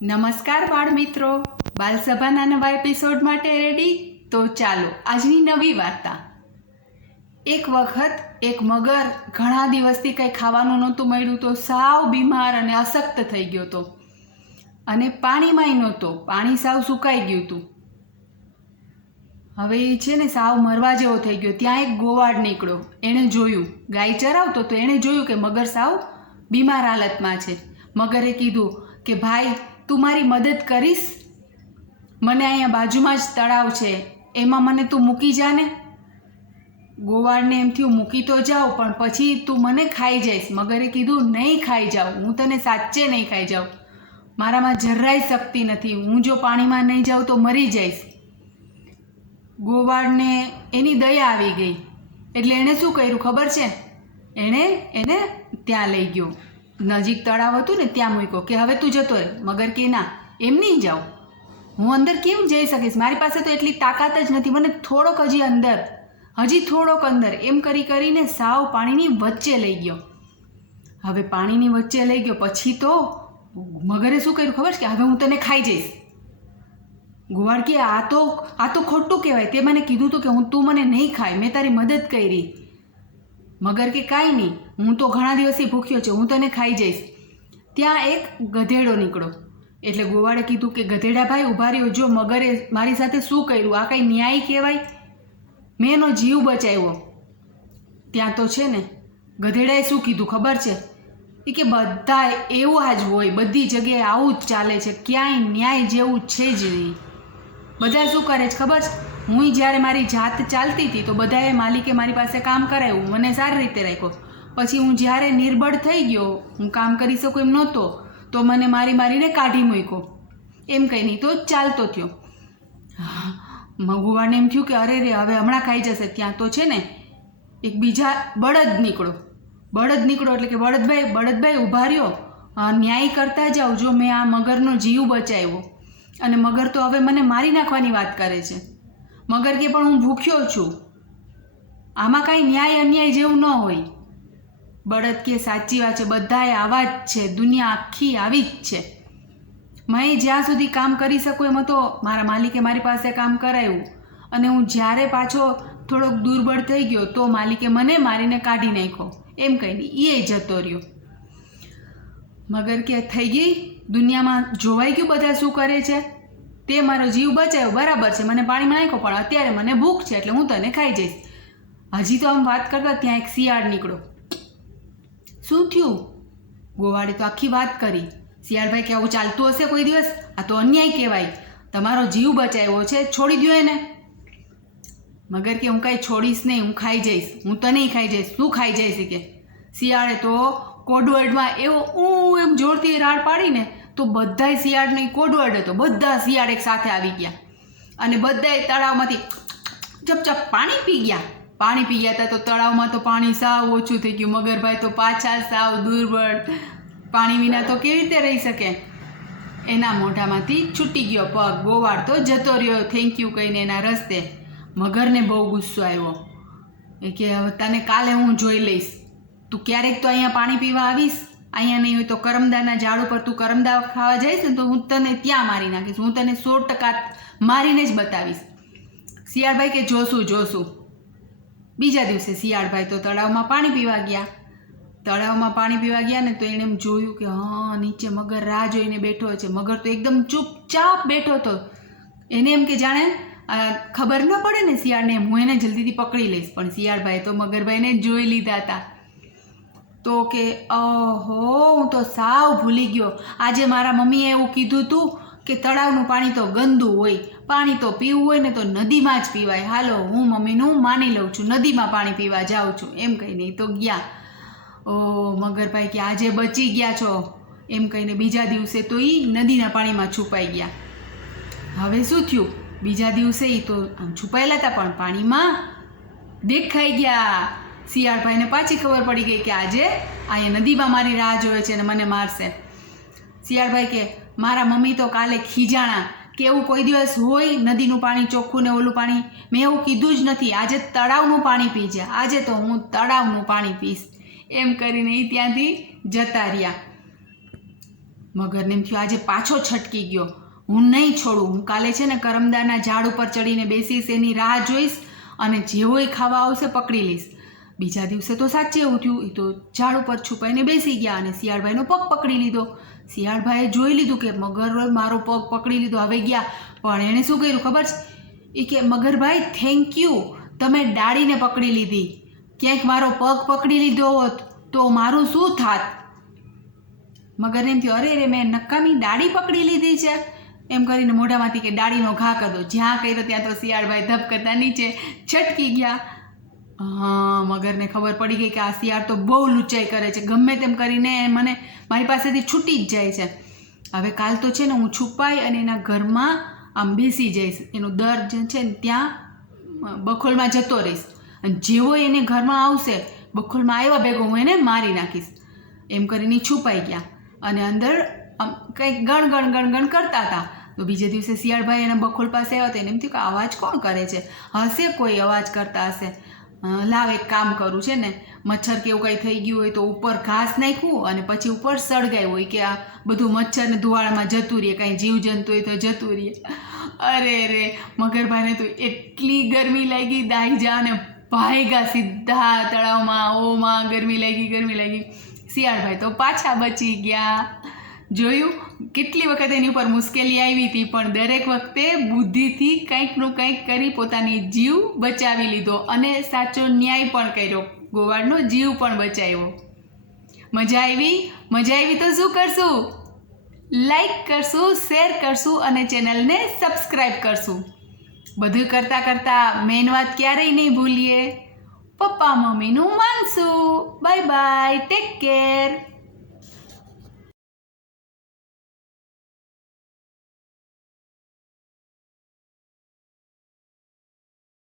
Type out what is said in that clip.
નમસ્કાર બાળ મિત્રો, બાલસભાના નવા એપિસોડ માટે રેડી? તો ચાલો આજની નવી વાર્તા. એક વખત એક મગર ઘણા દિવસથી કંઈ ખાવાનું નહોતું મળ્યું તો સાવ બીમાર અને અશક્ત થઈ ગયો હતો અને પાણીમાંય નહોતો, પાણી સાવ સુકાઈ ગયું હતું. હવે એ છે ને સાવ મરવા જેવો થઈ ગયો. ત્યાં એક ગોવાળ નીકળ્યો. એણે જોયું, ગાય ચરાવતો તો એણે જોયું કે મગર સાવ બીમાર હાલતમાં છે. મગરે કીધું કે ભાઈ, તું મારી મદદ કરીશ? મને અહીંયા બાજુમાં જ તળાવ છે, એમાં મને તું મૂકી જા ને. ગોવાળને એમ થયું મૂકી તો જાઉં, પણ પછી તું મને ખાઈ જઈશ. મગરે કીધું નહીં ખાઈ જાઉં, હું તને સાચે નહીં ખાઈ જાઉં. મારામાં જરાય શક્તિ નથી, હું જો પાણીમાં નહીં જાઉં તો મરી જઈશ. ગોવાળને એની દયા આવી ગઈ એટલે એણે શું કર્યું ખબર છે? એને ત્યાં લઈ ગયો, નજીક તળાવ હતું ને ત્યાં મૂક્યો કે હવે તું જતો રહે. મગર કે ના, એમ નહીં જાઉં, હું અંદર કેમ જઈ શકીશ? મારી પાસે તો એટલી તાકાત જ નથી, મને થોડોક હજી થોડોક અંદર, એમ કરીને સાવ પાણીની વચ્ચે લઈ ગયો. હવે પાણીની વચ્ચે લઈ ગયો પછી તો મગરે શું કર્યું ખબર છે? કે હવે હું તને ખાઈ જઈશ. ગોવાળ કે આ તો ખોટું કહેવાય, તે મને કીધું હતું કે તું મને નહીં ખાય, મેં તારી મદદ કરી. મગર કે કાંઈ નહીં, હું તો ઘણા દિવસથી ભૂખ્યો છું, હું તને ખાઈ જઈશ. ત્યાં એક ગધેડો નીકળ્યો એટલે ગોવાળે કીધું કે ગધેડા ભાઈ ઊભા રહ્યો, જો મગરે મારી સાથે શું કર્યું, આ કંઈ ન્યાય કહેવાય? મેં એનો જીવ બચાવ્યો. ત્યાં તો છે ને ગધેડાએ શું કીધું ખબર છે? એ કે બધા એવું જ હોય, બધી જગ્યાએ આવું જ ચાલે છે, ક્યાંય ન્યાય જેવું છે જ નહીં. બધા શું કરે છે ખબર છે? હું જ્યારે મારી જાત ચાલતી હતી તો બધાએ માલિકે મારી પાસે કામ કરાવ્યું, મને સારી રીતે રાખ્યો. પછી હું જ્યારે નિર્બળ થઈ ગયો, હું કામ કરી શકું એમ નહોતો, તો મને મારીને કાઢી મૂક્યો. એમ કંઈ નહીં તો ચાલતો થયો. ગોવાળને એમ થયું કે અરે રે, હવે હમણાં ખાઈ જશે. ત્યાં તો છે ને એક બીજા બળદ નીકળો એટલે કે બળદભાઈ ઊભા રહ્યો, ન્યાય કરતા જાઓ, જો મેં આ મગરનો જીવ બચાવ્યો અને મગર તો હવે મને મારી નાખવાની વાત કરે છે. મગર કે પણ હું ભૂખ્યો છું, આમાં કાંઈ ન્યાય અન્યાય જેવું ન હોય. બળદ કે સાચી વાત છે, બધાએ આવા જ છે, દુનિયા આખી આવી જ છે. મેં જ્યાં સુધી કામ કરી શકું એમાં તો મારા માલિકે મારી પાસે કામ કરાવ્યું, અને હું જ્યારે પાછો થોડોક દુર્બળ થઈ ગયો તો માલિકે મને મારીને કાઢી નાખ્યો. એમ કહીને એ જતો રહ્યો. મગર કે થઈ ગઈ, દુનિયામાં જોવાઈ ગયું બધા શું કરે છે. તે મારો જીવ બચાવ્યો બરાબર છે, મને પાણીમાં નાખ્યો, પણ અત્યારે મને ભૂખ છે એટલે હું તને ખાઈ જઈશ. હજી તો આમ વાત કરતા ત્યાં એક શિયાળ નીકળ્યો. શું થયું? ગોવાળે તો આખી વાત કરી. શિયાળભાઈ કે આવું ચાલતું હશે કોઈ દિવસ? આ તો અન્યાય કહેવાય, તમારો જીવ બચાવ્યો છે, છોડી દો એને. મગર કે હું કાંઈ છોડીશ નહીં, હું ખાઈ જઈશ, હું તને ખાઈ જઈશ. તું ખાઈ જઈશ કે? શિયાળે તો કોડવર્ડમાં એવો એમ જોરથી રાડ પાડીને તો બધાય શિયાળનો કોડવર્ડ હતો, બધા શિયાળ એક સાથે આવી ગયા અને બધાએ તળાવમાંથી ચપચપ પાણી પી ગયા. પાણી પી ગયા હતા તો તળાવમાં તો પાણી સાવ ઓછું થઈ ગયું. મગરભાઈ તો પાછા સાવ દુર્બળ, પાણી વિના તો કેવી રીતે રહી શકે? એના મોઢામાંથી છૂટી ગયો પગ. ગોવાળ તો જતો રહ્યો થેન્ક યુ કહીને એના રસ્તે. મગરને બહુ ગુસ્સો આવ્યો. એ કે હવે તને કાલે હું જોઈ લઈશ, તું ક્યારેક તો અહીંયા પાણી પીવા આવીશ, અહીંયા નહીં હોય તો કરમદાના ઝાડ ઉપર તું કરમદા ખાવા જઈશ ને તો હું તને ત્યાં મારી નાખીશ, હું તને 100% મારીને જ બતાવીશ. શિયાળભાઈ કે જોશું. બીજા દિવસે શિયાળભાઈ તો તળાવમાં પાણી પીવા ગયા ને તો એણે એમ જોયું કે હા, નીચે મગર રાહ જોઈને બેઠો છે. મગર તો એકદમ ચૂપચાપ બેઠો હતો. એને એમ કે જાણે ખબર ન પડે ને શિયાળને, હું એને જલ્દીથી પકડી લઈશ. પણ શિયાળભાઈ તો મગરભાઈને જોઈ લીધા હતા. તો કે ઓહો, હું તો સાવ ભૂલી ગયો. આજે મારા મમ્મીએ એવું કીધું હતું કે તળાવનું પાણી તો ગંદુ હોય, પાણી તો પીવું હોય ને તો નદીમાં જ પીવાય. હાલો, હું મમ્મીનું માની લઉં છું, નદીમાં પાણી પીવા જાઉં છું. એમ કહીને તો ગયા. મગરભાઈ કે આજે બચી ગયા છો, એમ કહીને બીજા દિવસે તો એ નદીના પાણીમાં છુપાઈ ગયા. હવે શું થયું? બીજા દિવસે એ તો આમ છુપાયેલા હતા પણ પાણીમાં દેખાઈ ગયા. શિયાળભાઈને પાછી ખબર પડી ગઈ કે આજે અહીંયા નદીમાં મારી રાહ જોવે છે અને મને મારશે. શિયાળભાઈ કે મારા મમ્મી તો કાલે ખીજાણા કે એવું કોઈ દિવસ હોય નદીનું પાણી ચોખ્ખું ને ઓલું પાણી? મેં એવું કીધું જ નથી, આજે તળાવનું પાણી પીજે, આજે તો હું તળાવનું પાણી પીશ. એમ કરીને એ ત્યાંથી જતા રહ્યા. મગરને એમ થયું આજે પાછો છટકી ગયો, હું નહીં છોડું, હું કાલે છે ને કરમદાના ઝાડ ઉપર ચડીને બેસીશ, એની રાહ જોઈશ અને જેવો એ ખાવા આવશે પકડી લઈશ. બીજા દિવસે તો સાચે એવું થયું, એ તો ઝાડ ઉપર છુપાઈને બેસી ગયા અને શિયાળભાઈનો પગ પકડી લીધો. શિયાળભાઈએ જોઈ લીધું કે મગર મારો પગ પકડી લીધો, હવે ગયા. પણ એણે શું કર્યું ખબર છે? એ કે મગરભાઈ થેન્ક યુ, તમે ડાળીને પકડી લીધી, ક્યાંક મારો પગ પકડી લીધો હોત તો મારું શું થાત? મગરને એમ થયું અરે રે મેં નકામી ડાળી પકડી લીધી છે, એમ કરીને મોઢામાંથી કે ડાળીનો ઘા કરતો. જ્યાં કર્યો ત્યાં તો શિયાળભાઈ ધપ કરતા નીચે છટકી ગયા. હા, મગરને ખબર પડી ગઈ કે આ શિયાળ તો બહુ લૂંચાઈ કરે છે, ગમે તેમ કરીને મને મારી પાસેથી છૂટી જ જાય છે. હવે કાલ તો છે ને હું છુપાઈ અને એના ઘરમાં આમ બેસી જઈશ, એનું દર જે છે ને ત્યાં બખોલમાં જતો રહીશ, અને જેવો એને ઘરમાં આવશે બખોલમાં આવ્યા ભેગો હું એને મારી નાખીશ. એમ કરીને છુપાઈ ગયા અને અંદર કંઈક ગણ કરતા હતા. તો બીજે દિવસે શિયાળભાઈ એના બખોલ પાસે આવ્યા તો એને એમ થયું કે અવાજ કોણ કરે છે? હશે કોઈ અવાજ કરતા હશે, લાવ એક કામ કરું છે ને, મચ્છર કે એવું કંઈ થઈ ગયું હોય તો ઉપર ઘાસ નાખ્યું અને પછી ઉપર સળગાવ્યું હોય કે આ બધું મચ્છરને ધુવાળામાં જતું રહીએ, કાંઈ જીવજંતુ હોય તો જતું રહીએ. અરે રે મગરભાઈને તો એટલી ગરમી લાગી, દાહીજા અને ભાગ્યા સીધા તળાવમાં. ઓમાં ગરમી લાગી. શિયાળભાઈ તો પાછા બચી ગયા. જોયું, કેટલી વખત એની ઉપર મુશ્કેલી આવી હતી, પણ દરેક વખતે બુદ્ધિથી કંઈકનું કંઈક કરી પોતાની જીવ બચાવી લીધો અને સાચો ન્યાય પણ કર્યો, ગોવાળનો જીવ પણ બચાવ્યો. મજા આવી તો શું કરશું? લાઈક કરશું, શેર કરશું અને ચેનલને સબસ્ક્રાઈબ કરશું. બધું કરતાં મેઇન વાત ક્યારેય નહીં ભૂલીએ, પપ્પા મમ્મીનું માનશું. Bye bye, take care.